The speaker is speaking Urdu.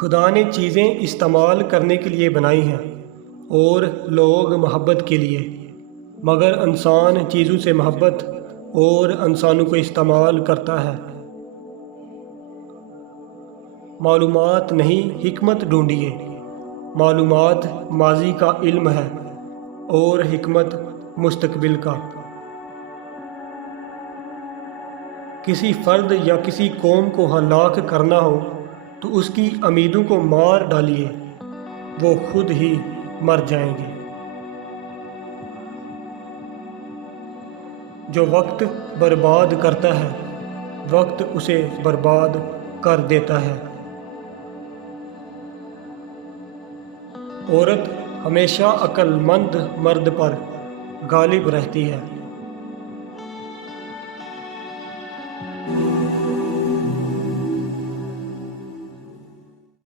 خدا نے چیزیں استعمال کرنے کے لیے بنائی ہیں اور لوگ محبت کے لیے، مگر انسان چیزوں سے محبت اور انسانوں کو استعمال کرتا ہے۔ معلومات نہیں، حکمت ڈھونڈیے۔ معلومات ماضی کا علم ہے اور حکمت مستقبل کا۔ کسی فرد یا کسی قوم کو ہلاک کرنا ہو تو اس کی امیدوں کو مار ڈالیے، وہ خود ہی مر جائیں گے۔ جو وقت برباد کرتا ہے، وقت اسے برباد کر دیتا ہے۔ عورت ہمیشہ عقل مند مرد پر غالب رہتی ہے۔